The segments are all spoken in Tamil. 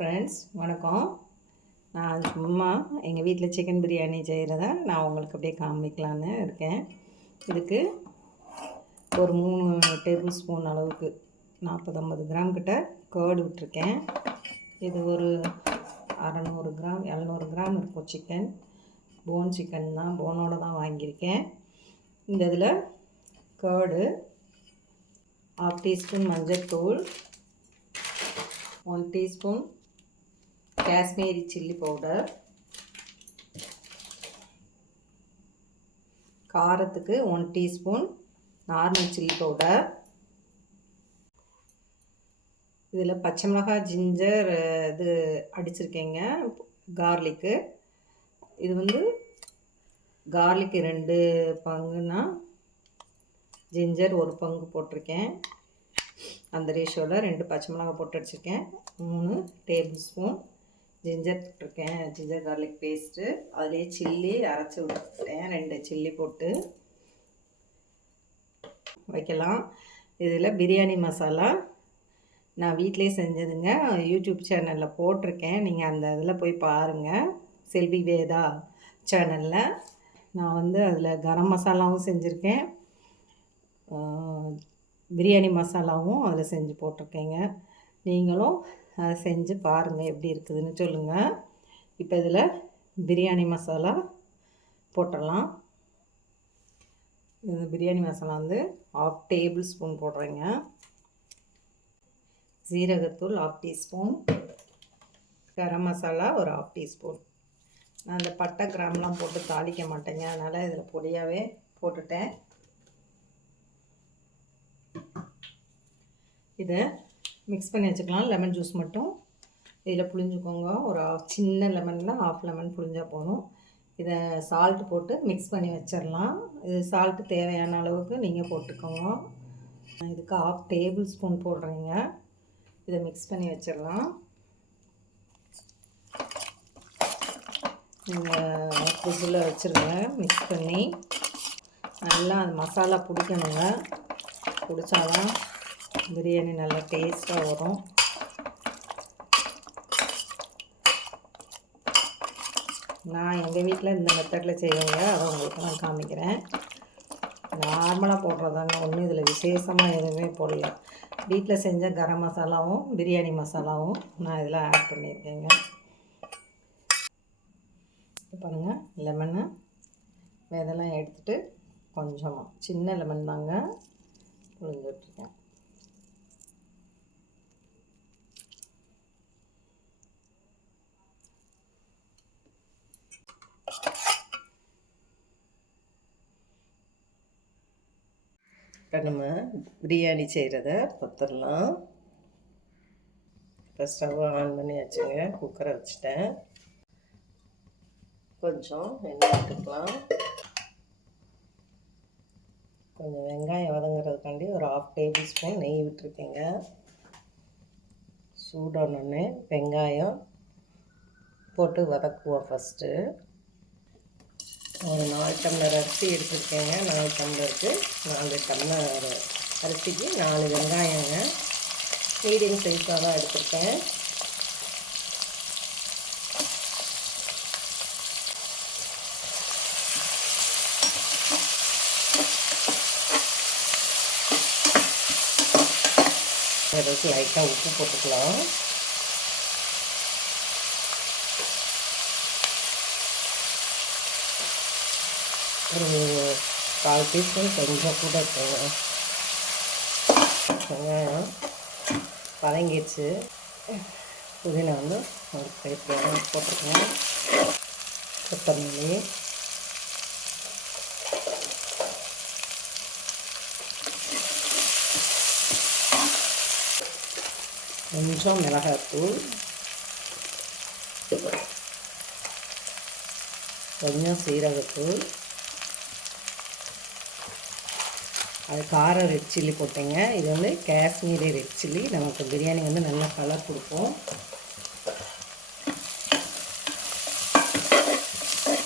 ஃப்ரெண்ட்ஸ், வணக்கம். நான் சும்மா எங்கள் வீட்டில் சிக்கன் பிரியாணி செய்கிறத நான் உங்களுக்கு அப்படியே காமிக்கலான்னு இருக்கேன். இதுக்கு ஒரு 3 டேபிள் ஸ்பூன் அளவுக்கு 40-50 கிராம் கிட்ட கர்டு விட்டுருக்கேன். இது ஒரு 600 கிராம் 700 கிராம் இருக்கும் சிக்கன். போன் சிக்கன் தான், போனோடு தான் வாங்கியிருக்கேன். இந்த இதில் கர்டு, 1/2 டீஸ்பூன் மஞ்சள் தூள், 1 டீஸ்பூன் காஷ்மீரி சில்லி பவுடர், காரத்துக்கு 1 டீஸ்பூன் நார்மல் சில்லி பவுடர். இதில் பச்சை மிளகாய், ஜிஞ்சர் இது அடிச்சிருக்கேங்க. கார்லிக்கு இது கார்லிக்கு 2 பங்குன்னா ஜிஞ்சர் 1 பங்கு போட்டிருக்கேன். அந்த ரேஷியோவில் 2 பச்சை மிளகாய் போட்டு அடிச்சிருக்கேன். 3 டேபிள் ஸ்பூன் ஜிஞ்சர் போட்டிருக்கேன், ஜிஞ்சர் கார்லிக் பேஸ்ட்டு. அதிலே சில்லி அரைச்சி விட்டுட்டேன், 2 சில்லி போட்டு வைக்கலாம். இதில் பிரியாணி மசாலா நான் வீட்டிலே செஞ்சதுங்க. யூடியூப் சேனலில் போட்டிருக்கேன், நீங்கள் அந்த இதில் போய் பாருங்கள். செல்வி வேதா சேனலில் நான் அதில் கரம் மசாலாவும் செஞ்சுருக்கேன், பிரியாணி மசாலாவும் அதில் செஞ்சு போட்டிருக்கேங்க. நீங்களும் அதை செஞ்சு பாருங்கள், எப்படி இருக்குதுன்னு சொல்லுங்கள். இப்போ இதில் பிரியாணி மசாலா போட்டுடலாம். இந்த பிரியாணி மசாலா 1/2 டேபிள் ஸ்பூன் போடுறேங்க. சீரகத்தூள் 1/2 டீஸ்பூன், கரம் மசாலா ஒரு 1/2 டீஸ்பூன். நான் இந்த பட்டை கிராம்லாம் போட்டு தாளிக்க மாட்டேங்க, அதனால் இதில் பொடியாகவே போட்டுட்டேன். இதை மிக்ஸ் பண்ணி வச்சுக்கலாம். லெமன் ஜூஸ் மட்டும் இதில் புழிஞ்சுக்கோங்க. ஒரு சின்ன லெமனில் 1/2 லெமன் புழிஞ்சால் போதும். இதை சால்ட்டு போட்டு மிக்ஸ் பண்ணி வச்சிடலாம். இது சால்ட்டு தேவையான அளவுக்கு நீங்கள் போட்டுக்கோங்க. இதுக்கு 1/2 டேபிள் ஸ்பூன் போடுறீங்க. இதை மிக்ஸ் பண்ணி வச்சிடலாம். நீங்கள் ஃப்ரிட்ஜில் வச்சுருங்க. மிக்ஸ் பண்ணி நல்லா அது மசாலா பிடிக்கணுங்க. பிடிச்சாதான் பிரியாணி நல்லா டேஸ்ட்டாக வரும். நான் எங்கள் வீட்டில் இந்த மெத்தடில் செய்வேங்க, அதை உங்களுக்கு நான் காமிக்கிறேன். நார்மலாக போடுறதாங்க, ஒன்றும் இதில் விசேஷமாக எதுவுமே போடல. வீட்டில் செஞ்ச கரம் மசாலாவும் பிரியாணி மசாலாவும் நான் இதில் ஆட் பண்ணியிருக்கேங்க. பாருங்கள், லெமனு இதெல்லாம் எடுத்துகிட்டு கொஞ்சமாக சின்ன லெமன் தாங்க புழிஞ்சிட்ருக்கேன். இப்போ நம்ம பிரியாணி செய்கிறத பார்த்துடலாம். இப்போ ஸ்டவ் ஆன் பண்ணி வச்சுங்க. குக்கரை வச்சுட்டேன். கொஞ்சம் எண்ணெய் விட்டுக்கலாம். கொஞ்சம் வெங்காயம் வதங்குறதுக்காண்டி ஒரு 1/2 டேபிள் ஸ்பூன் நெய் விட்டுருக்கேங்க. சூடானோடனே வெங்காயம் போட்டு வதக்குவோம். ஃபஸ்ட்டு ஒரு 4 டம்ளர் அரிசி எடுத்துருக்கேங்க. 4 டம்ளருக்கு 4 டம்ளர் அரிசிக்கு 4 வெங்காயங்க. மீடியம் சைஸாக தான் எடுத்துருக்கேன். அதுக்கு லைட்டாக உப்பு போட்டுக்கலாம். ஒரு 1/4 டீஸ்பூன் கொஞ்சம் கூட இருக்குங்க. வெங்காயம் வதங்கிடுச்சு. புதினா ஒரு கைப்பிடி போட்டிருக்கேன். கொத்தமல்லி, கொஞ்சம் மிளகாய்த்தூள், கொஞ்சம் சீரகத்தூள், அது காரம் ரெட் சில்லி போட்டேங்க. இது காஷ்மீரி ரெட் சில்லி. நமக்கு பிரியாணி நல்லா கலர் கொடுக்கும்.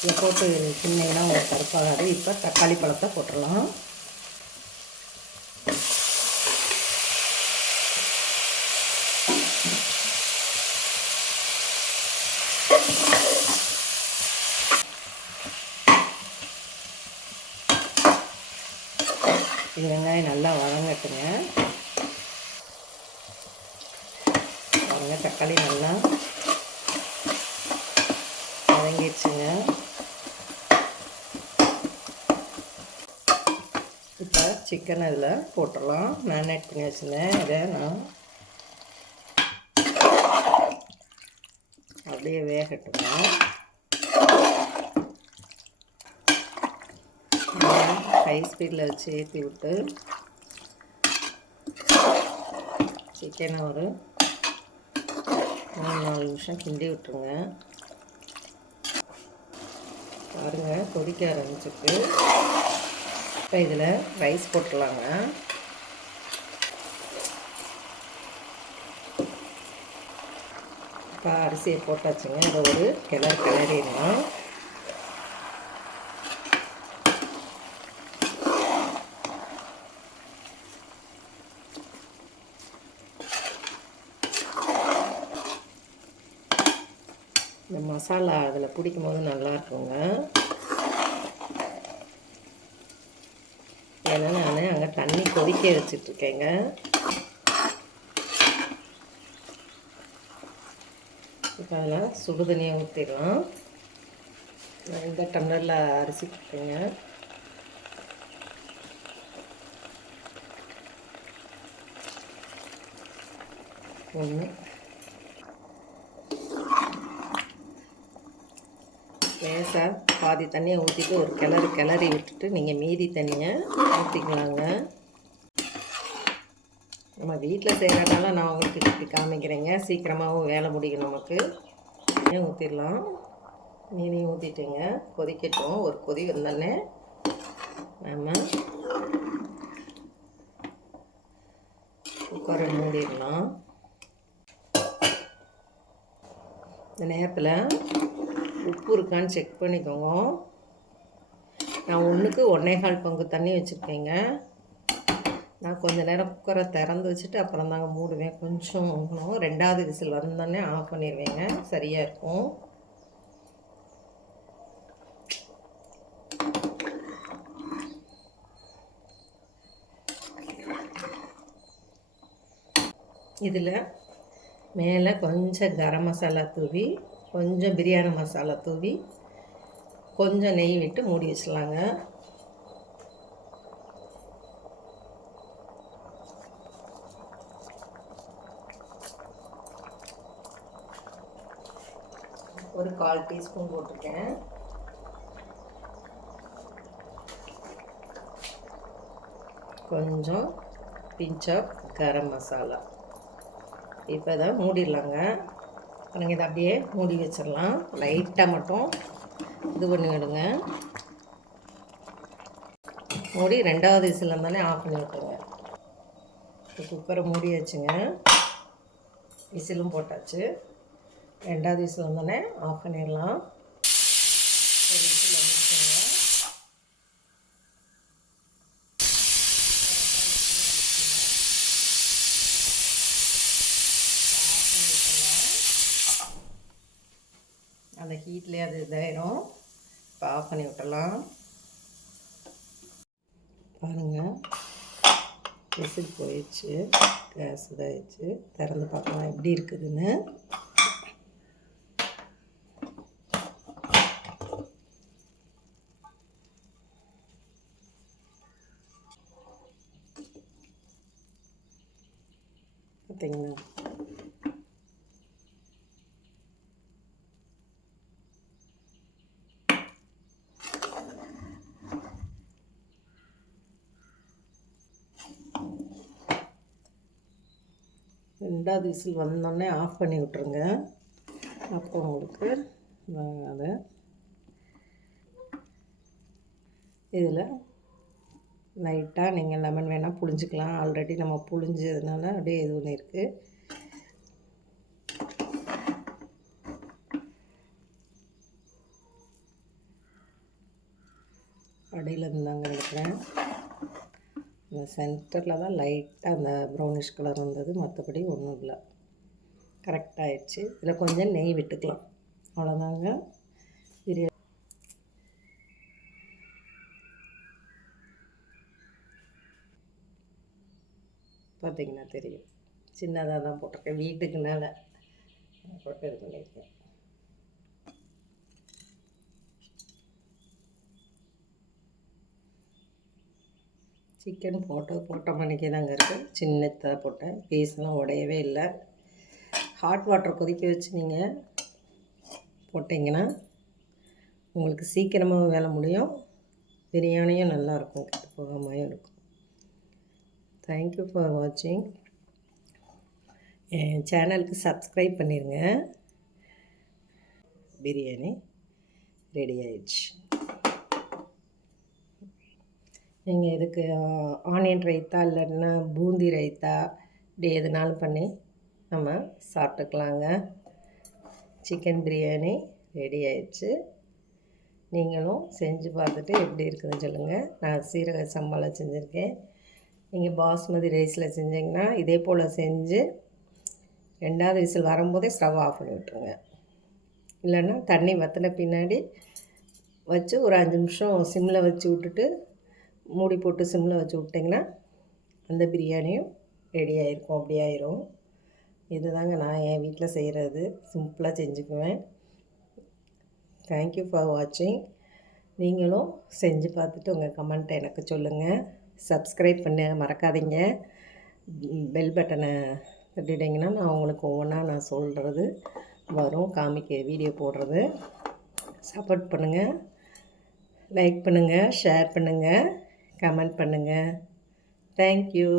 இதை போட்டு தின்னீங்கன்னா உங்களுக்கு கருப்பாகாது. இப்போ தக்காளி பழத்தை போட்டுடலாம். இது வெங்காயம் நல்லா வதங்கட்டுங்க. பாருங்க, தக்காளி நல்லா வதங்கிடுச்சுங்க. இப்போ சிக்கன் அதில் போட்டுடலாம். மேரினேட் பண்ணி வச்சுருந்தேன். இதை நான் அப்படியே வேகட்டுங்க. ஹை ஸ்பீடில் வச்சு ஏற்றி விட்டு சிக்கனை ஒரு 3-4 நிமிஷம் கிண்டி விட்டுருங்க. பாருங்கள், கொதிக்க ஆரம்பிச்சிருக்கு. இப்போ இதில் ரைஸ் போட்டுடலாங்க. இப்போ அரிசியை போட்டாச்சுங்க. இதை ஒரு கிளறிடலாம். இந்த மசாலா அதில் பிடிக்கும் போது நல்லாயிருக்குங்க. ஏன்னா நான் அங்கே தண்ணி கொதிக்க வச்சிட்ருக்கேங்க. இப்போ அதில் சுடு தண்ணியை ஊற்றிடலாம். நான் இந்த டம்ளரில் அரிசி போட்டேங்க. ஒன்று லேசாக பாதி தண்ணியை ஊற்றிட்டு ஒரு கிளறி விட்டுட்டு நீங்கள் மீதி தண்ணியை ஊற்றிக்கலாங்க. நம்ம வீட்டில் செய்கிறதுனால நான் உங்களுக்கு இப்படி காமிக்கிறேங்க. சீக்கிரமாகவும் வேலை முடியும் நமக்கு. ஊற்றிடலாம். மீதியும் ஊற்றிட்டுங்க. கொதிக்கட்டும். ஒரு கொதி வந்தோடனே நம்ம குக்கரை மூடிடலாம். இந்த நேரத்தில் உப்பு இருக்கான்னு செக் பண்ணிக்கோங்க. நான் 1க்கு 1.25 பங்கு தண்ணி வச்சுருக்கேங்க. நான் கொஞ்சம் நேரம் குக்கரை திறந்து வச்சுட்டு அப்புறம் தாங்க மூடுவேன். கொஞ்சம் 2வது விசில் வந்தோடனே ஆஃப் பண்ணிடுவேங்க. சரியாக இருக்கும். இதில் மேலே கொஞ்சம் கரம் மசாலா தூவி, கொஞ்சம் பிரியாணி மசாலா தூவி, கொஞ்சம் நெய் விட்டு மூடி வச்சிடலாங்க. ஒரு 1/4 டீஸ்பூன் போட்டிருக்கேன். கொஞ்சம் பிஞ்ச் ஆஃப் கரம் மசாலா. இப்போ தான் மூடிடலாங்க. நீங்கள் இதை அப்படியே மூடி வச்சிடலாம். லைட்டாக மட்டும் இது பண்ணி விடுங்க. மூடி 2வது விசில் இருந்தாலே ஆஃப் பண்ணி விட்டுருங்க. குக்கரை மூடி வச்சுங்க. விசிலும் போட்டாச்சு. 2வது விசில் வந்தோடனே ஆஃப் பண்ணிடலாம். ஒரு விசில் வந்துருச்சுங்க. அந்த ஹீட்லேயே அது இதாயிடும். இப்போ ஆஃப் பண்ணி விட்டுடலாம். பாருங்கள், விசில் போயிடுச்சு. கேஸ் இதாகிடுச்சு. திறந்து பார்க்கலாம் எப்படி இருக்குதுன்னு. பார்த்தீங்களா? ரெண்டாவது விசில் வந்தோடனே ஆஃப் பண்ணி விட்ருங்க. அப்போ உங்களுக்கு அதை இதில் லைட்டாக நீங்கள் லெமன் வேணால் புழிஞ்சிக்கலாம். ஆல்ரெடி நம்ம புழிஞ்சதுனால அப்படியே இது ஒன்று இருக்குது. அடியில் இருந்தாங்க எடுக்கிறேன். இந்த சென்டரில் தான் லைட்டாக அந்த ப்ரௌனிஷ் கலர் வந்தது. மற்றபடி ஒன்றும் இல்லை, கரெக்டாகிடுச்சு. இதில் கொஞ்சம் நெய் விட்டுக்கலாம். அவ்வளோதாங்க. பிரியாணி பார்த்தீங்கன்னா தெரியும், சின்னதாக தான் போட்டிருக்கேன், வீட்டுக்குனால போட்டு இது பண்ணியிருக்கேன். சிக்கன் போட்ட மணிக்கே தாங்க இருக்குது, சின்னதாக போட்டேன், பீஸ்லாம் உடையவே இல்லை. ஹாட் வாட்டர் கொதிக்க வச்சு நீங்கள் போட்டிங்கன்னா உங்களுக்கு சீக்கிரமாக வேலை முடியும், பிரியாணியும் நல்லாயிருக்கும், கெட்டு போகாமையும் இருக்கும். தேங்க்யூ ஃபார் வாட்சிங். என் சேனலுக்கு சப்ஸ்கிரைப் பண்ணிடுங்க. பிரியாணி ரெடி ஆயிடுச்சு. நீங்கள் இதுக்கு ஆனியன் ரைத்தா இல்லைன்னா பூந்தி ரைத்தா இப்படி எதுனாலும் பண்ணி நம்ம சாப்பிட்டுக்கலாங்க. சிக்கன் பிரியாணி ரெடி ஆயிடுச்சு. நீங்களும் செஞ்சு பார்த்துட்டு எப்படி இருக்குதுன்னு சொல்லுங்கள். நான் சீரக சம்பாவில் செஞ்சுருக்கேன். நீங்கள் பாஸ்மதி ரைஸில் செஞ்சிங்கன்னா இதே போல் செஞ்சு 2வது விசில் வரும்போதே ஸ்டவ் ஆஃப் பண்ணி விட்ருங்க. இல்லைன்னா தண்ணி வற்றின பின்னாடி வச்சு ஒரு 5 நிமிஷம் சிம்மில் வச்சு விட்டுட்டு மூடி போட்டு சிம்மில் வச்சு விட்டிங்கன்னா அந்த பிரியாணியும் ரெடி ஆகிருக்கும். அப்படி ஆயிரும். இது தாங்க நான் என் வீட்டில் செய்கிறது, சிம்பிளாக செஞ்சுக்குவேன். தேங்க்யூ ஃபார் வாட்சிங். நீங்களும் செஞ்சு பார்த்துட்டு உங்கள் கமெண்ட்டை எனக்கு சொல்லுங்கள். சப்ஸ்கிரைப் பண்ண மறக்காதீங்க. பெல் பட்டனை தட்டிட்டிங்கன்னா நான் உங்களுக்கு ஒவ்வொன்றா நான் சொல்கிறது வரும், வீடியோ போடுறது. சப்போர்ட் பண்ணுங்கள், லைக் பண்ணுங்கள், ஷேர் பண்ணுங்கள், கமெண்ட் பண்ணுங்கள். தேங்க்யூ.